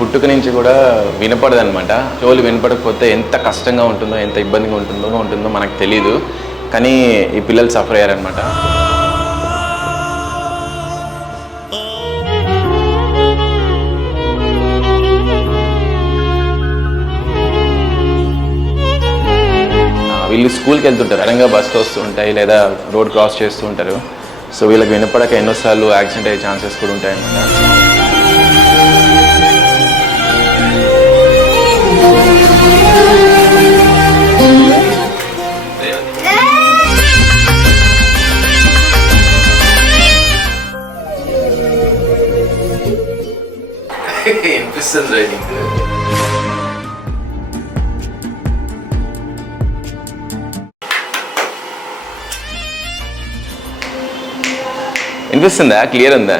పుట్టుక నుంచి కూడా వినపడదు అనమాట. చెవులు వినపడకపోతే ఎంత కష్టంగా ఉంటుందో, ఎంత ఇబ్బందిగా ఉంటుందో మనకు తెలీదు. కానీ ఈ పిల్లలు సఫర్ అయ్యారనమాట. వీళ్ళు స్కూల్కి వెళ్తుంటారు, అడంగా బస్సులు వస్తూ ఉంటాయి లేదా రోడ్ క్రాస్ చేస్తూ ఉంటారు. సో వీళ్ళకి వినపడక ఎన్నోసార్లు యాక్సిడెంట్ అయ్యే ఛాన్సెస్ కూడా ఉంటాయన్నమాట. వినిపిస్తుంది వినిపిస్తుందా? క్లియర్ ఉందా?